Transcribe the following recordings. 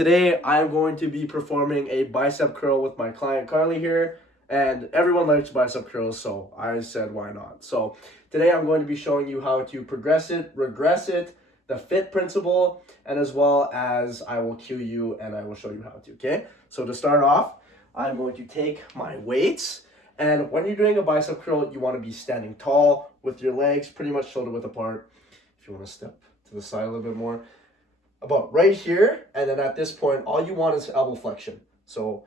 Today I'm going to be performing a bicep curl with my client Carly here, and everyone likes bicep curls, so I said why not. So today I'm going to be showing you how to progress it, regress it, the fit principle, and as well as I will cue you and I will show you how to, okay? So to start off, I'm going to take my weights, and when you're doing a bicep curl, you want to be standing tall with your legs pretty much shoulder width apart. If you want to step to the side a little bit more, about right here, and then at this point all you want is elbow flexion. So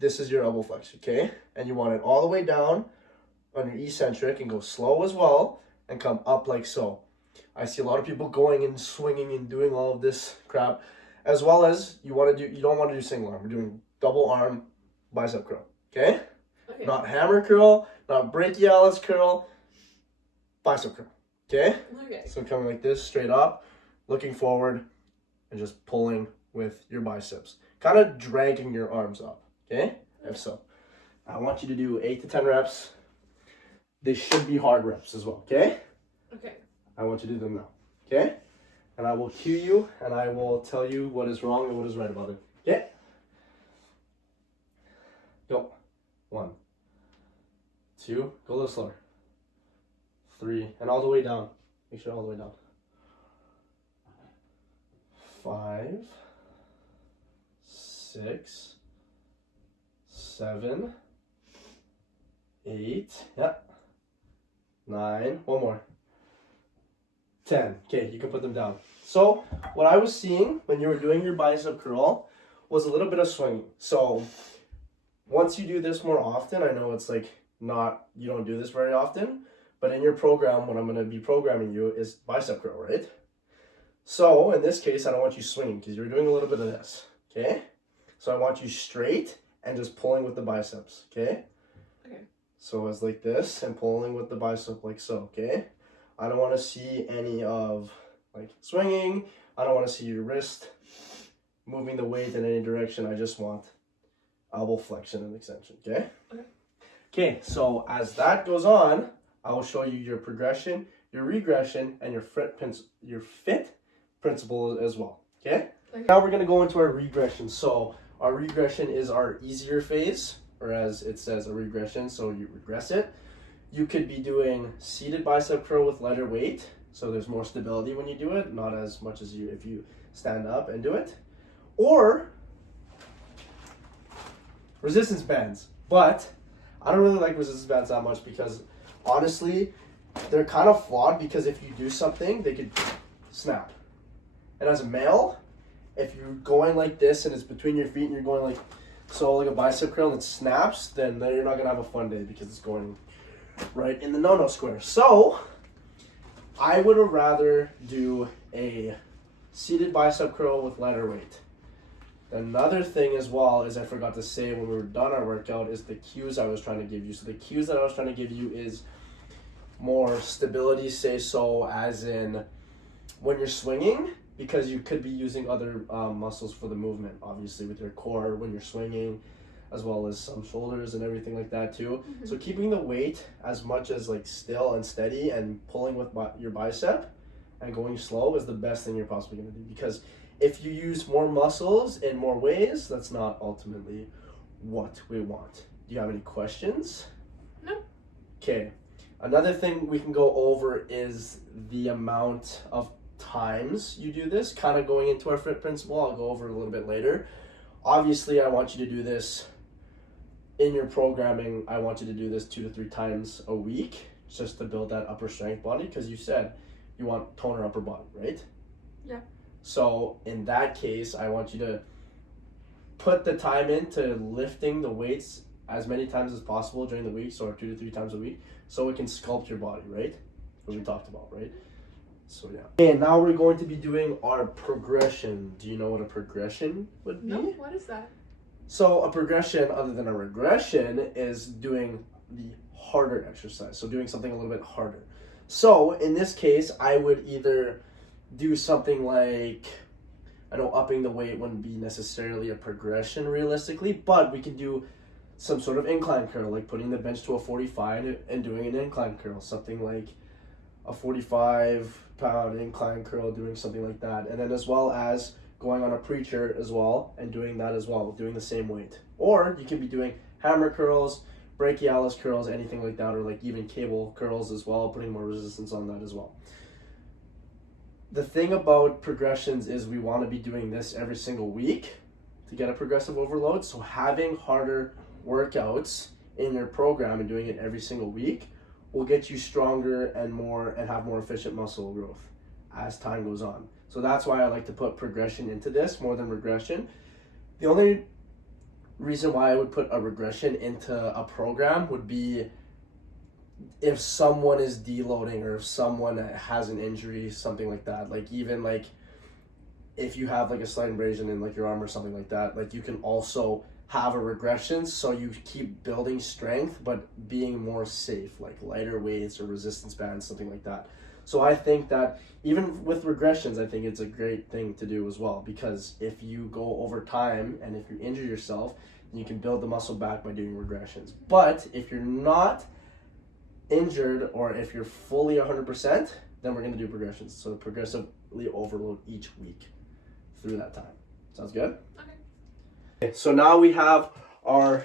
this is your elbow flexion, okay? And you want it all the way down on your eccentric and go slow as well and come up like so. I see a lot of people going and swinging and doing all of this crap, as well as you don't want to do single arm. We're doing double arm bicep curl, okay? Not hammer curl, not brachialis curl, bicep curl, okay? So coming like this, straight up, looking forward, and just pulling with your biceps, kind of dragging your arms up, okay? If so, I want you to do 8 to 10 reps. They should be hard reps as well, okay? Okay. I want you to do them now, okay? And I will cue you, and I will tell you what is wrong and what is right about it, okay? Go. 1, 2, go a little slower. 3, and all the way down. Make sure all the way down. 5, 6, 7, 8, yeah, 9, one more, 10. Okay, you can put them down. So what I was seeing when you were doing your bicep curl was a little bit of swinging. So once you do this more often, I know it's like you don't do this very often, but in your program, what I'm going to be programming you is bicep curl, right? So in this case, I don't want you swinging because you're doing a little bit of this, okay? So I want you straight and just pulling with the biceps, okay? Okay. So it's like this and pulling with the bicep like so, okay? I don't want to see any of like swinging. I don't want to see your wrist moving the weight in any direction. I just want elbow flexion and extension, okay? Okay. Okay, so as that goes on, I will show you your progression, your regression, and your fit principle as well, okay? Now we're going to go into our regression. So our regression is our easier phase, or as it says, a regression, so you regress it. You could be doing seated bicep curl with lighter weight, so there's more stability when you do it, not as much as if you stand up and do it. Or resistance bands, but I don't really like resistance bands that much because honestly, they're kind of flawed because if you do something, they could snap. And as a male, if you're going like this and it's between your feet and you're going like so, like a bicep curl and it snaps, then you're not going to have a fun day because it's going right in the no-no square. So I would rather do a seated bicep curl with lighter weight. Another thing as well is I forgot to say when we were done our workout is the cues I was trying to give you. So the cues that I was trying to give you is more stability, say so, as in when you're swinging, because you could be using other muscles for the movement, obviously with your core when you're swinging, as well as some shoulders and everything like that too. Mm-hmm. So keeping the weight as much as like still and steady and pulling with your bicep and going slow is the best thing you're possibly going to do, because if you use more muscles in more ways, that's not ultimately what we want. Do you have any questions? No. Okay. Another thing we can go over is the amount of times you do this, kind of going into our fit principle. I'll go over it a little bit later. Obviously, I want you to do this in your programming. I want you to do this 2 to 3 times a week just to build that upper strength body, because you said you want toner upper body, right? Yeah. So in that case, I want you to put the time into lifting the weights as many times as possible during the week, so 2 to 3 times a week, so it can sculpt your body, right? What we talked about, right? So yeah. Okay, now we're going to be doing our progression. Do you know what a progression would be? No, what is that? So a progression, other than a regression, is doing the harder exercise. So doing something a little bit harder. So in this case, I would either do something like, I know upping the weight wouldn't be necessarily a progression realistically, but we can do some sort of incline curl, like putting the bench to a 45 and doing an incline curl, something like a 45-pound incline curl, doing something like that. And then as well as going on a preacher as well and doing that as well, doing the same weight. Or you can be doing hammer curls, brachialis curls, anything like that, or like even cable curls as well, putting more resistance on that as well. The thing about progressions is we want to be doing this every single week to get a progressive overload. So having harder workouts in your program and doing it every single week will get you stronger and have more efficient muscle growth as time goes on. So that's why I like to put progression into this more than regression. The only reason why I would put a regression into a program would be if someone is deloading or if someone has an injury, something like that. Like even like if you have like a slight abrasion in like your arm or something like that, like you can also have a regression, so you keep building strength but being more safe, like lighter weights or resistance bands, something like that. So I think that even with regressions, I think it's a great thing to do as well, because if you go over time and if you injure yourself, then you can build the muscle back by doing regressions. But if you're not injured or if you're fully 100%, then we're going to do progressions. So progressively overload each week through that time. Sounds good? Okay, so now we have our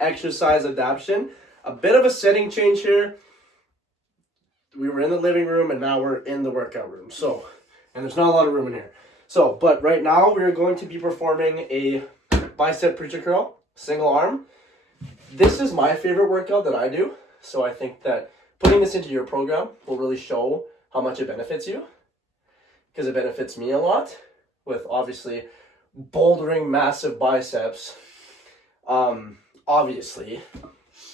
exercise adaptation. A bit of a setting change here. We were in the living room and now we're in the workout room. So, and there's not a lot of room in here. So, but right now we're going to be performing a bicep preacher curl, single arm. This is my favorite workout that I do. So I think that putting this into your program will really show how much it benefits you, because it benefits me a lot with obviously bouldering massive biceps. Obviously,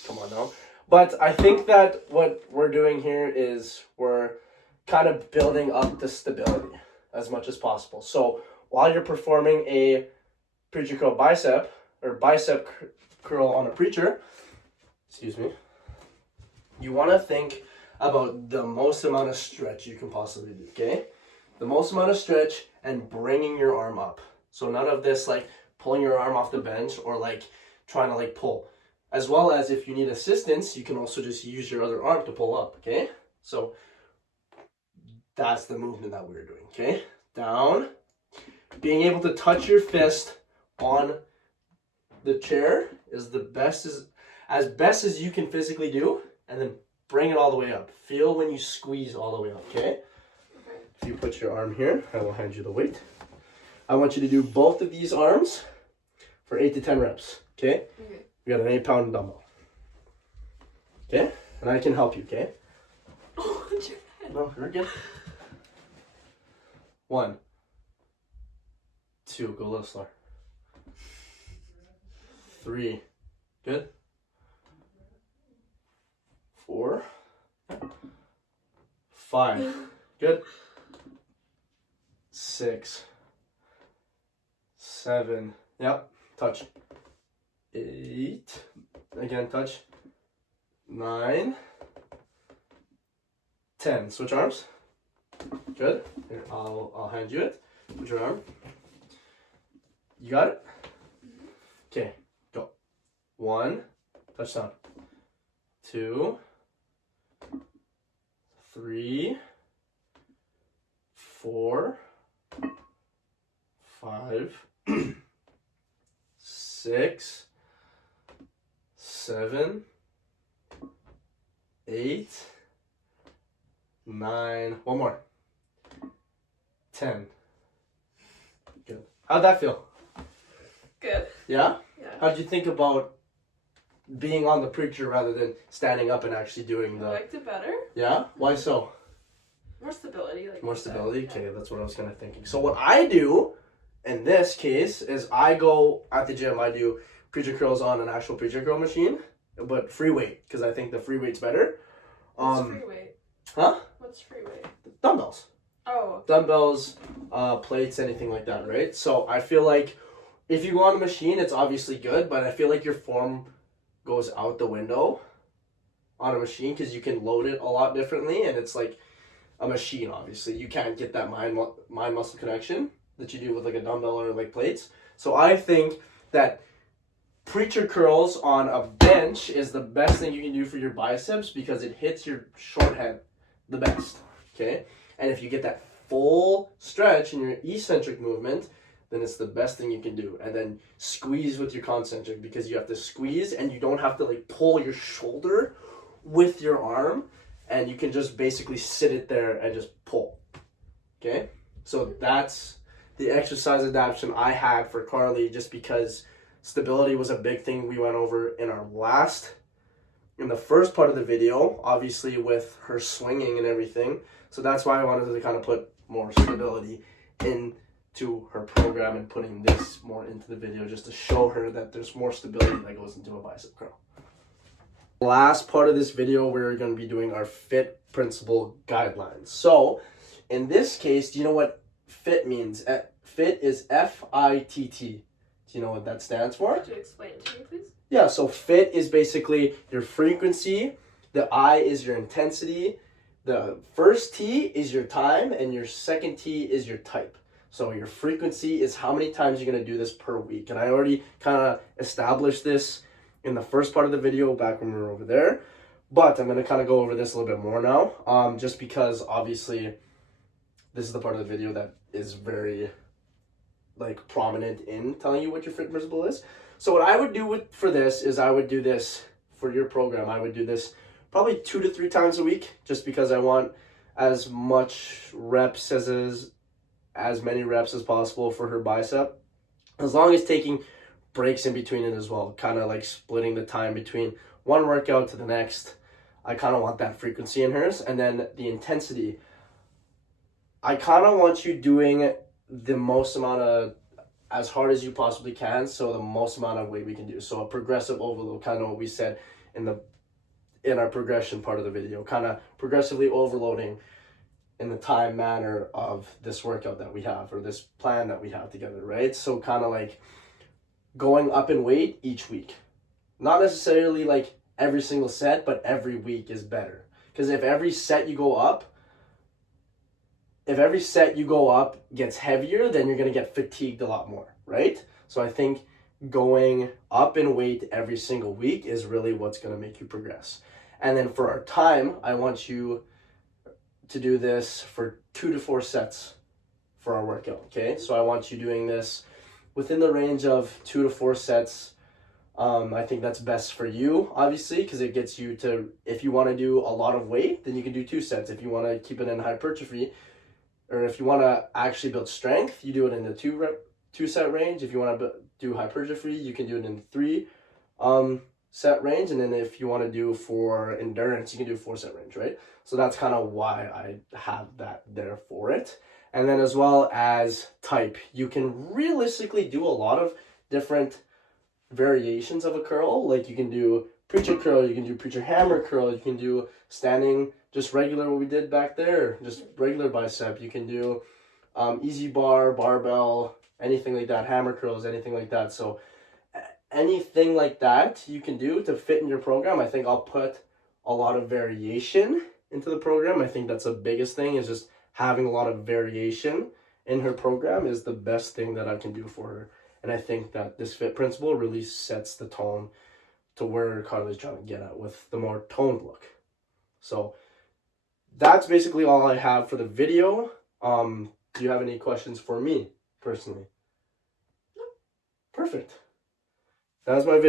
come on now. But I think that what we're doing here is we're kind of building up the stability as much as possible. So while you're performing a preacher curl bicep or bicep curl on a preacher, excuse me, you want to think about the most amount of stretch you can possibly do, okay? The most amount of stretch and bringing your arm up. So none of this like pulling your arm off the bench or like trying to like pull. As well as if you need assistance, you can also just use your other arm to pull up, okay? So that's the movement that we're doing, okay? Down. Being able to touch your fist on the chair is the best, as best as you can physically do, and then bring it all the way up. Feel when you squeeze all the way up, okay? If you put your arm here, I will hand you the weight. I want you to do both of these arms for 8 to 10 reps, okay? Okay. We got an 8-pound dumbbell. Okay? And I can help you, okay? Oh, your head. No, you're good. 1, 2, go a little slower. 3, good. 4, 5, good. 6, 7, yep, touch. 8, again, touch. 9, 10. Switch arms. Good. Here, I'll hand you it. Put your arm. You got it? Okay, go. 1, touch down. 2, 3, 4, 5, 6, 7, 8, 9, one more. 10. Good. How'd that feel? Good. Yeah? Yeah. How'd you think about being on the preacher rather than standing up and actually doing the... I liked it better. Yeah? Why so? More stability. Like More you said. stability? Okay, Yeah. that's what I was kind of thinking. So what I do in this case is I go at the gym, I do preacher curls on an actual preacher curl machine, but free weight, because I think the free weight's better. What's free weight? Huh? What's free weight? Dumbbells. Oh. Dumbbells, plates, anything like that, right? So I feel like if you go on a machine, it's obviously good, but I feel like your form goes out the window on a machine because you can load it a lot differently, and it's like a machine, obviously. You can't get that mind-muscle connection that you do with like a dumbbell or like plates. So I think that preacher curls on a bench is the best thing you can do for your biceps because it hits your short head the best, okay? And if you get that full stretch in your eccentric movement, then it's the best thing you can do. And then squeeze with your concentric, because you have to squeeze and you don't have to like pull your shoulder with your arm, and you can just basically sit it there and just pull. Okay? So that's the exercise adaptation I had for Carlee, just because stability was a big thing we went over in the first part of the video, obviously with her swinging and everything. So that's why I wanted to kind of put more stability into her program and putting this more into the video, just to show her that there's more stability that goes into a bicep curl. Last part of this video, we're going to be doing our FIT principle guidelines. So in this case, do you know what FIT means? FIT is F-I-T-T. Do you know what that stands for? Could you explain it to me, please? Yeah, so FIT is basically your frequency, the I is your intensity, the first T is your time, and your second T is your type. So your frequency is how many times you're going to do this per week. And I already kind of established this in the first part of the video back when we were over there. But I'm going to kind of go over this a little bit more now, just because obviously this is the part of the video that is very like prominent in telling you what your FIT principle is. So what I would do for this is I would do this for your program. I would do this probably 2 to 3 times a week, just because I want as much reps as many reps as possible for her bicep, as long as taking breaks in between it as well, kind of like splitting the time between one workout to the next. I kind of want that frequency in hers. And then the intensity, I kind of want you doing the most amount of, as hard as you possibly can, so the most amount of weight we can do. So a progressive overload, kind of what we said in our progression part of the video, kind of progressively overloading in the time manner of this workout that we have, or this plan that we have together, right? So kind of like going up in weight each week. Not necessarily like every single set, but every week is better. Because if every set you go up gets heavier, then you're going to get fatigued a lot more, right? So I think going up in weight every single week is really what's going to make you progress. And then for our time, I want you to do this for 2 to 4 sets for our workout, okay? So I want you doing this within the range of 2 to 4 sets. I think that's best for you, obviously, because it gets you to, if you want to do a lot of weight, then you can do 2 sets. If you want to keep it in hypertrophy, or if you want to actually build strength, you do it in the 2 set range. If you want to do hypertrophy, you can do it in the 3 set range. And then if you want to do for endurance, you can do 4 set range, right? So that's kind of why I have that there for it. And then as well as type, you can realistically do a lot of different variations of a curl. Like you can do preacher curl, you can do preacher hammer curl, you can do standing, just regular what we did back there, just regular bicep. You can do easy bar, barbell, anything like that, hammer curls, anything like that. So anything like that you can do to fit in your program. I think I'll put a lot of variation into the program. I think that's the biggest thing, is just having a lot of variation in her program is the best thing that I can do for her. And I think that this FIT principle really sets the tone to where Carlee's trying to get at with the more toned look. So that's basically all I have for the video. Do you have any questions for me personally? Perfect. That was my video.